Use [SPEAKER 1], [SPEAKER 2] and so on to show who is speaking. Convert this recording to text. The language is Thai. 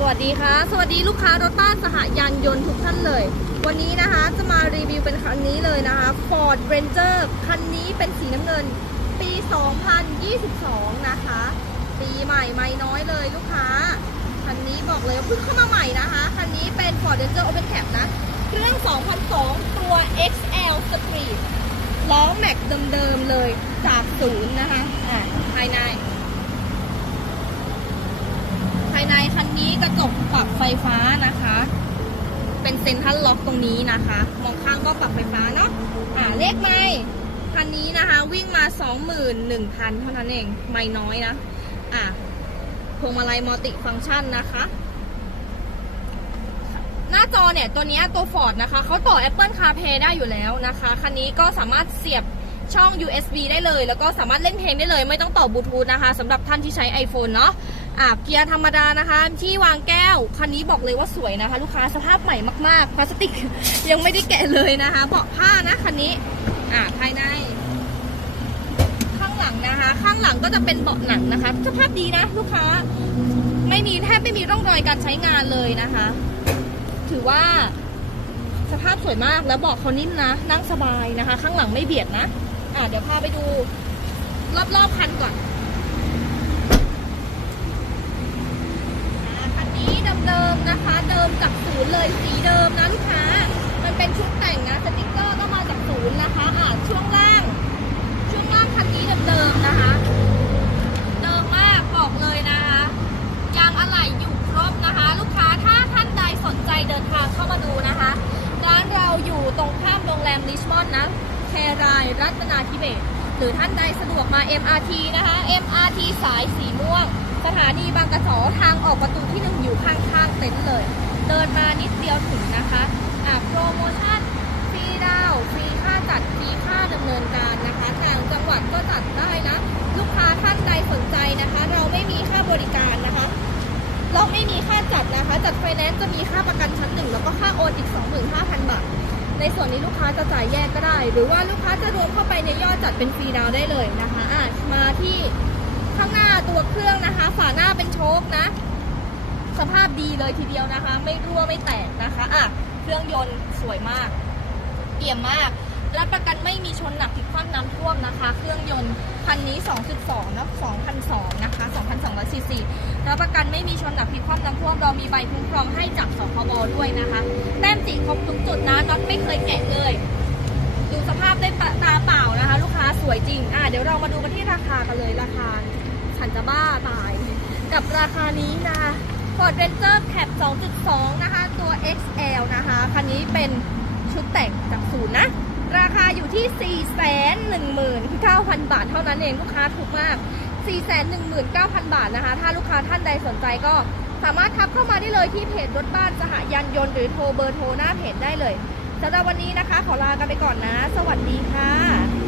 [SPEAKER 1] สวัสดีค่ะ สวัสดีลูกค้ารถบ้านสหยานยนต์ทุกท่านเลย วันนี้นะคะจะมารีวิวเป็นคันนี้เลยนะคะ Ford Ranger คันนี้เป็นสีน้ำเงิน ปี 2022 นะคะ ปีใหม่ไม่น้อยเลยลูกค้า คันนี้บอกเลยเพิ่งเข้ามาใหม่นะคะ คันนี้เป็น Ford Ranger Open Cap นะ เครื่อง 2002 ตัว XL Street ล้อแม็กเดิมๆเลยจากศูนย์นะคะอะภายใน ภายในคันนี้กระจกปรับ ไฟฟ้านะคะ เป็นเซ็นทรัลล็อกตรงนี้นะคะ มองข้างก็ปรับไฟฟ้าเนาะอ่าเลขไม่คันนี้นะคะ วิ่งมา 21,000 เท่านั้นเอง ไม่น้อยนะ อ่าพวงมาลัยมัลติฟังก์ชันนะคะ หน้าจอเนี่ย ตัวเนี้ยตัว Ford นะคะเขาต่อ Apple CarPlay ได้อยู่แล้วนะคะ คันนี้ก็สามารถเสียบช่อง USB ได้เลย แล้วก็สามารถเล่นเพลงได้เลย ไม่ต้องต่อบลูทูธนะคะสำหรับท่านที่ใช้ iPhone เนาะ อ่าเกียร์ธรรมดานะคะ ที่วางแก้ว คันนี้บอกเลยว่าสวยนะคะ ลูกค้าสภาพใหม่มากๆ พลาสติก ยังไม่ได้แกะเลยนะคะ เบาะผ้านะคันนี้ อ่าภายใน ข้างหลังนะคะ ข้างหลังก็จะเป็นเบาะหนังนะคะ สภาพดีนะ ลูกค้า ไม่มีแทบไม่มีร่องรอยการใช้งานเลยนะคะ ถือว่า สภาพสวยมากแล้วเบาะเขานิ่มนะ นั่งสบายนะคะ ข้างหลังไม่เบียดนะ อ่าเดี๋ยวพาไปดู รอบๆคันก่อน อ่าคันนี้เดิมๆ นะคะ เดิมจากศูนย์เลยสีเดิมนะลูกค้า มันเป็นชุดแต่งนะสติกเกอร์ก็มาจากศูนย์นะคะอ่าช่วงล่าง ช่วงล่างคันนี้เดิมๆนะคะ เดิมมากบอกเลยนะคะยางอะไหล่อยู่ครบนะคะ ลูกค้าถ้าท่านใดสนใจเดินทางเข้ามาดูนะคะร้านเราอยู่ตรงข้ามโรงแรมลิชมอนนะแครายรัตนาธิเบศหรือท่านใดสะดวกมา MRT นะคะ MRT สายสีม่วง สถานีบางกระสอทางออกประตูที่หนึ่งอยู่ข้างๆเต็นท์เลย เดินมานิดเดียวถึงนะคะอ่าโปรโมชั่นฟรีดาวฟรีค่าจัดฟรีค่าดำเนินการนะคะต่างจังหวัดก็จัดได้นะลูกค้าท่านใดสนใจนะคะ เราไม่มีค่าบริการนะคะ เราไม่มีค่าจัดนะคะ จัดไฟแนนซ์จะมีค่าประกันชั้นหนึ่งแล้วก็ค่าโอนอีก 25,000 บาทในส่วนนี้ลูกค้าจะจ่ายแยกก็ได้ หรือว่าลูกค้าจะรวมเข้าไปในยอดจัดเป็นฟรีดาวได้เลยนะคะอะมาที่ เครื่องนะคะ ฝาหน้าเป็นโชคนะ สภาพดีเลยทีเดียวนะคะ ไม่รั่วไม่แตกนะคะอะเครื่องยนต์สวยมากเอี่ยมมากรับประกันไม่มีชนหนักผิดคว่ำน้ำท่วมนะคะ เครื่องยนต์คันนี้ 2.2นะ2,002นะคะ2,200ซีซีรับประกันไม่มีชนหนักผิดคว่ำน้ำท่วมเรามีใบคุ้มครองให้จากสคบด้วยนะคะ แต้มสีครบทุกจุดนะน็อตไม่เคยแกะเลย ดูสภาพได้ตาเปล่านะคะ ลูกค้าสวยจริง อะเดี๋ยวเรามาดูกันที่ราคากันเลยราคา ฉันจะบ้าตาย กับราคานี้นะคะ Ford Ranger Cap 2.2 นะคะ ตัว XL นะคะ คันนี้เป็นชุดแต่งจากศูนย์นะ ราคาอยู่ที่ 419,000 บาทเท่านั้นเองลูกค้าถูกมาก 419,000 บาทนะคะ ถ้าลูกค้าท่านใดสนใจก็สามารถทักเข้ามาได้เลยที่เพจรถบ้านสหยานยนต์หรือโทรเบอร์โทรหน้าเพจได้เลยสำหรับวันนี้นะคะ ขอลากันไปก่อนนะ สวัสดีค่ะ